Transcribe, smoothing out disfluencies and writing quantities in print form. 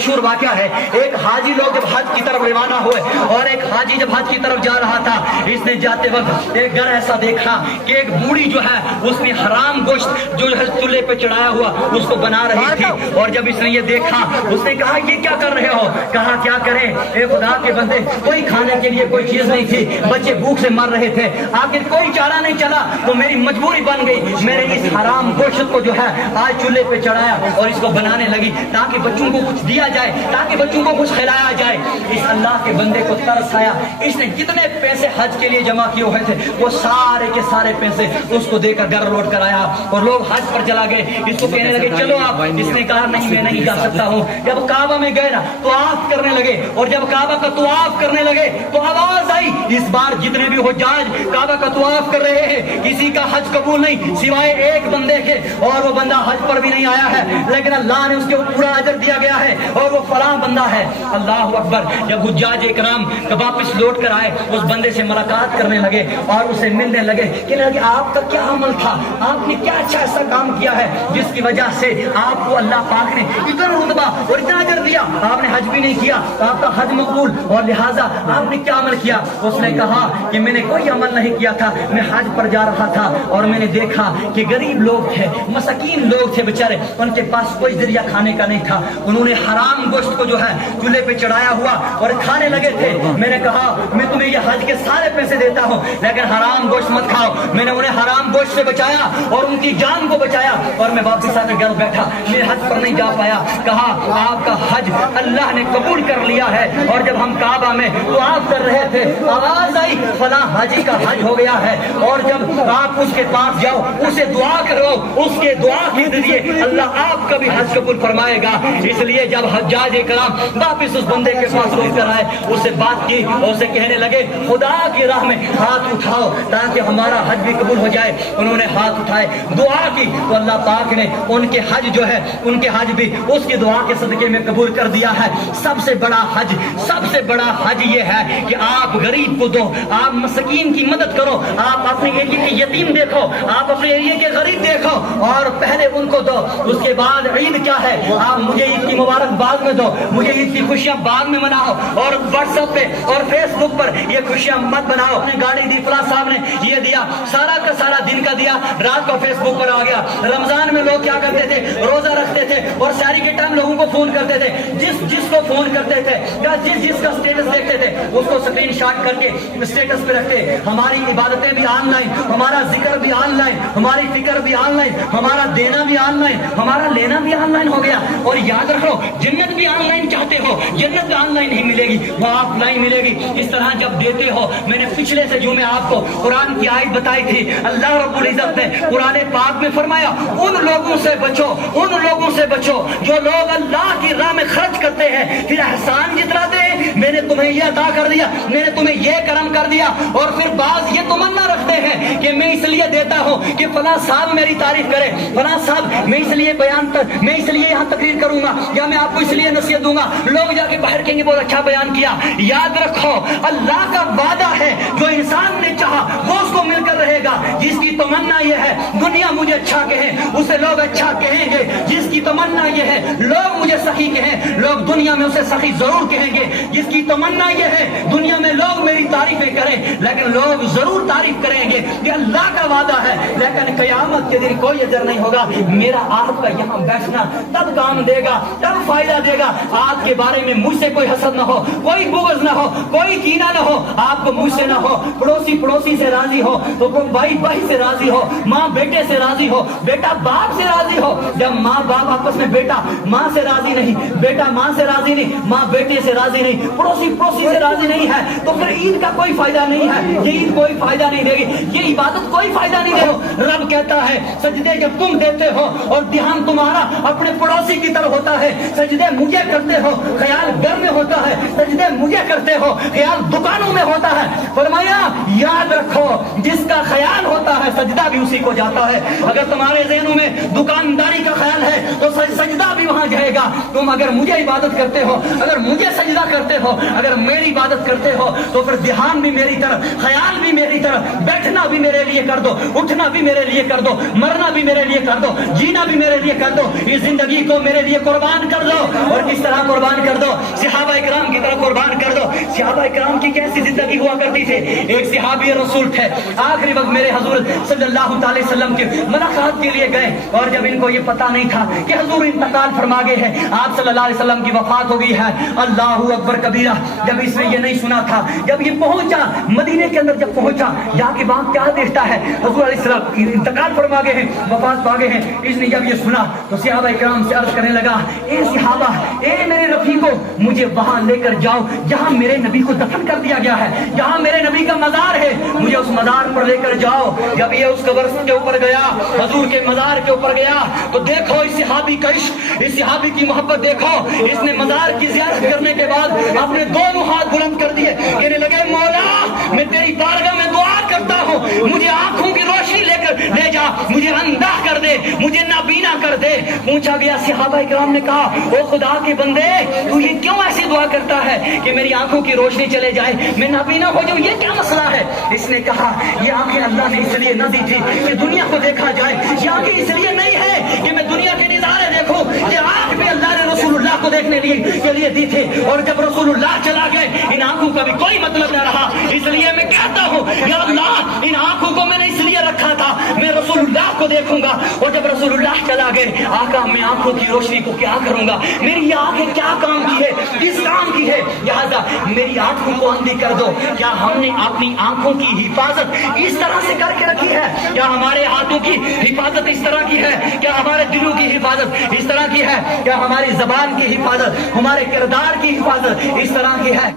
مشہور واقعہ ہے، ایک حاجی لوگ جب حج کی طرف روانہ ہوئے اور ایک حاجی جب حج کی طرف جا رہا تھا، اس نے جاتے وقت ایک گھر ایسا دیکھا کہ ایک بوڑھی جو ہے اس نے حرام گوشت جو ہے چولہے پہ چڑھایا ہوا اس کو بنا رہی تھی، اور جب اس نے یہ دیکھا اس نے کہا یہ کیا کر رہے ہو؟ کہا کیا کریں اے خدا کے بندے، کوئی کھانے کے لیے کوئی چیز نہیں تھی، بچے بھوک سے مر رہے تھے، آخر کوئی چارہ نہیں چلا تو میری مجبوری بن گئی، میں نے اس حرام گوشت کو جو ہے آج چولہے پہ چڑھایا اور اس کو بنانے لگی تاکہ بچوں کو کچھ دیا جائے، تاکہ بچوں کو کچھ کھلایا جائے۔ اس اللہ کے بندے کو ترس آیا، اس نے جتنے پیسے حج کے لیے جمع کیے ہوئے تھے وہ سارے کے سارے پیسے اس کو دے کر گھر لوٹ کر آیا، اور لوگ حج پر چلا گئے، اس کو کہنے لگے چلو آپ، اس نے کہا نہیں میں نہیں جا سکتا ہوں۔ جب کعبہ میں گئے نا تو طواف کرنے لگے، اور جب کعبہ کا طواف کرنے لگے تو آواز آئی، اس بار جتنے بھی حجاج کعبہ کا طواف کر رہے ہیں کسی کا حج قبول نہیں سوائے ایک بندے کے، اور وہ بندہ حج پر بھی نہیں آیا ہے لیکن اللہ نے اس کے پورا اجر دیا گیا ہے اور وہ فلاں بندہ ہے۔ اللہ اکبر۔ جب حجاج اکرام واپس لوٹ کر آئے اس بندے سے ملاقات کرنے لگے اور اسے ملنے لگے، کہنے لگے آپ کا کیا عمل تھا، آپ نے کیا اچھا ایسا کام کیا ہے جس کی وجہ سے آپ کو اللہ پاک نے اتنا رتبہ اور اتنا اجر دیا، آپ نے حج بھی نہیں کیا، آپ کا حج مقبول، اور لہٰذا آپ نے کیا عمل کیا؟ اس نے کہا کہ میں نے کوئی عمل نہیں کیا تھا، میں حج پر جا رہا تھا اور میں نے دیکھا کہ غریب لوگ تھے، مساکین لوگ تھے بیچارے، ان کے پاس کوئی ذریعہ کھانے کا نہیں تھا، انہوں نے حرام گوشت کو جو ہے چولہے پہ چڑھایا ہوا اور کھانے لگے تھے۔ میں نے کہا میں تمہیں یہ حج کے سارے پیسے دیتا ہوں لیکن حرام گوشت مت کھاؤ۔ میں نے انہیں حرام گوشت سے بچایا اور ان کی جان کو بچایا، اور میں واپس آ کے گھر بیٹھا، میں حج پر نہیں جا پایا۔ کہا آپ کا حج اللہ نے قبول کر لیا ہے، اور جب ہم کعبہ میں طواف کر رہے تھے آواز آئی فلاں حاجی کا حج ہو گیا ہے، اور جب آپ اس کے پاس جاؤ اسے دعا کرو، اس کے دعا کے ذریعے اللہ آپ کا بھی حج قبول فرمائے گا۔ اس لیے جب حجاج کرام واپس اس بندے کے پاس لوٹ کر آئے اس سے بات کی اور اسے کہنے لگے خدا کی راہ میں ہاتھ اٹھاؤ تاکہ ہمارا حج بھی قبول ہو جائے۔ انہوں نے ہاتھ اٹھائے، دعا کی تو اللہ پاک نے ان کے حج جو ہے ان کے حج بھی اس کی دعا کے صدقے میں قبول کر دیا ہے۔ سب سے بڑا حج یہ ہے کہ آپ غریب کو دو، آپ مسکین کی مدد کرو، آپ اپنے ایریے کے یتیم دیکھو، آپ اپنے ایریے کے غریب دیکھو اور پہلے ان کو دو۔ اس کے بعد عید کیا ہے، آپ مجھے عید کی مبارک بعد میں دو، مجھے عید کی خوشیاں بعد میں مناؤ، اور واٹس ایپ پہ اور فیس بک پر یہ خوشیاں مت بناؤ۔ اپنے گاڑی دی فلاں صاحب نے یہ دیا، سارا کا سارا دن کا دیا، رات کو فیس بک پر آ گیا۔ رمضان میں لوگ کیا کرتے تھے، روزہ رکھتے تھے اور سحری کے ٹائم لوگوں کو فون کرتے تھے، جس کو فون کرتے تھے یا جس کا سٹیٹس دیکھتے تھے اس کو اسکرین شاٹ کر کے سٹیٹس پہ رکھتے۔ ہماری عبادتیں بھی آن لائن، ہمارا ذکر بھی آن لائن، ہماری فکر بھی آن لائن، ہمارا دینا بھی آن لائن، ہمارا لینا بھی آن لائن ہو گیا۔ اور یاد رکھو جنت بھی آن لائن چاہتے ہو، جنت بھی آن لائن ہی ملے گی، وہ آف لائن ملے گی۔ اس طرح جب دیتے ہو، میں نے پچھلے سے جمعے آپ کو قرآن کی آیت بتائی تھی، اللہ رب العزت نے قرآن پاک میں فرمایا ان لوگوں سے بچو، ان لوگوں سے بچو جو لوگ اللہ کی راہ میں خرچ کرتے ہیں پھر احسان جتنا دے میں نے تمہیں یہ عطا کر دیا، میں نے تمہیں یہ کرم کر دیا، اور پھر بعض یہ تمنا رکھتے ہیں کہ میں اس لیے دیتا ہوں کہ فلاں صاحب میری تعریف کرے، فلاں صاحب میں اس لیے میں اس لیے یہاں تقریر کروں گا یا میں آپ کو اس لیے نصیحت دوں گا، لوگ جا کے باہر کہیں گے بہت اچھا بیان کیا۔ یاد رکھو اللہ کا وعدہ ہے جو انسان نے چاہا وہ اس کو مل کر رہے گا۔ جس کی تمنا یہ ہے دنیا مجھے اچھا کہے اسے لوگ اچھا کہیں گے، جس کی تمنا یہ ہے لوگ مجھے سخی کہیں لوگ دنیا میں اسے سخی ضرور کہیں گے، جس کی تمنا یہ ہے دنیا میں لوگ میری تعریفیں کریں لیکن لوگ ضرور تعریف کریں گے، یہ اللہ کا وعدہ ہے۔ لیکن قیامت کے دن کوئی اجر نہیں ہوگا، میرا آپ کا یہاں بیٹھنا تب کام دے گا، تب فائدہ دے گا۔ آپ کے بارے میں مجھ سے کوئی حسد نہ ہو، کوئی بغض نہ ہو، کوئی کینہ نہ ہو، آپ کو مجھ سے نہ ہو، پڑوسی سے راضی ہو تو بھائی سے راضی ہو، ماں بیٹے سے راضی ہو، بیٹا باپ سے راضی ہو۔ جب ماں باپ آپس میں بیٹا ماں سے راضی نہیں، بیٹا ماں سے راضی نہیں، ماں بیٹے سے راضی نہیں، پڑوسی سے راضی نہیں ہے تو پھر عید کا کوئی فائدہ نہیں ہے، یہ عید کوئی فائدہ نہیں دے گی، یہ عبادت کوئی فائدہ نہیں دے گی۔ رب کہتا ہے سجدے جب تم دیتے ہو اور دھیان تمہارا اپنے پڑوسی کی طرف ہوتا ہے، سجدے مجھے کرتے ہو خیال گھر میں ہوتا ہے، سجدے مجھے کرتے ہو خیال دکانوں میں ہوتا ہے۔ فرمایا یاد رکھو جس کا خیال ہوتا ہے سجدہ بھی اسی کو جاتا ہے۔ اگر تمہارے ذہنوں میں دکانداری کا خیال ہے تو سجدہ بھی وہاں جائے گا۔ تم اگر مجھے عبادت کرتے ہو، اگر مجھے سجدہ کرتے ہو، اگر میری عبادت کرتے ہو تو پھر دھیان بھی میری طرف، خیال بھی میری طرف، بیٹھنا بھی میرے لیے کر دو، اٹھنا بھی میرے لیے کر دو، مرنا بھی میرے لیے کر دو، جینا بھی میرے لیے کر دو، اس زندگی کو میرے لیے قربان کر دو۔ اور کس طرح قربان کر دو, صحابہ اکرام کی طرف قربان کر دو. صحابہ اکرام کی کیسی زندگی ہوا کرتی تھی. ایک صحابی رسول تھے, آخری وقت میرے حضور صلی اللہ تعالی وسلم کے ملاقات کے لیے گئے, اور جب ان کو یہ پتا نہیں تھا کہ حضور انتقال فرما گئے ہیں, آپ صلی اللہ علیہ وسلم کی وفات ہو گئی ہے, اللہ اکبر کبیرہ, جب اس نے یہ نہیں سنا تھا, جب یہ پہنچا مدینے کے اندر, جب پہنچا جا کے وہاں کیا دیکھتا ہے, حضور علیہ السلام انتقال فرما گئے ہیں, وفات پا گئے ہیں. اس نے جب یہ سنا تو صحابہ اکرام سے عرض کرنے لگا, اے صحابہ, اے میرے رفیقو, مجھے وہاں لے کر جاؤ جہاں میرے نبی کو دفن کر دیا گیا ہے, جہاں میرے نبی کا مزار ہے, مجھے اس مزار پر لے کر جاؤ. جب یہ اس قبر کے اوپر گیا, حضور کے مزار کے اوپر گیا, تو دیکھو اس صحابی کا عشق, اس صحابی کی محبت دیکھو. اس نے مزار کی زیارت کرنے کے بعد اپنے دونوں ہاتھ بلند کر دیے, کہنے لگے, مولا میں تیری بارگاہ میں دعا کرتا ہوں, مجھے آنکھوں کی روشنی لے کر لے جا, مجھے اندھا کر دے, مجھے نابینا کر دے. پوچھا گیا, صحابہ اکرام نے کہا, او خدا کے بندے, تو یہ کیوں ایسی دعا کرتا ہے کہ میری آنکھوں کی روشنی چلے جائے, میں نابینا ہو جاؤں, یہ کیا مسئلہ ہے؟ اس نے کہا, یہ آنکھیں اللہ نے اس لیے نہ دی تھی کہ دنیا کو دیکھا جائے, یہ آنکھیں اس لیے نہیں ہے کہ میں دنیا کے نظارے دیکھوں, یہ آنکھ بھی اللہ نے رسول اللہ کو دیکھنے کے لیے دی تھی, اور جب رسول اللہ چلا گئے ان آنکھوں کا بھی کوئی مطلب نہ رہا. اس لیے میں کہتا ہوں, یا اللہ, ان آنکھوں کو میں نے اس لیے رکھا تھا میں رسول اللہ کو دیکھوں گا, اور جب رسول اللہ چلا گئے, آقا میں آنکھوں کی روشنی کو کیا کروں گا, میری یہ آنکھیں کیا کام کی ہے, کس کام کی ہے, لہذا میری آنکھوں کو اندھی کر دو. کیا ہم نے اپنی آنکھوں کی حفاظت اس طرح سے کر کے رکھی ہے؟ کیا ہمارے ہاتھوں کی حفاظت اس طرح کی ہے؟ کیا ہمارے دلوں کی حفاظت اس طرح کی ہے؟ کیا ہماری زبان کی حفاظت, ہمارے کردار کی حفاظت اس طرح کی ہے؟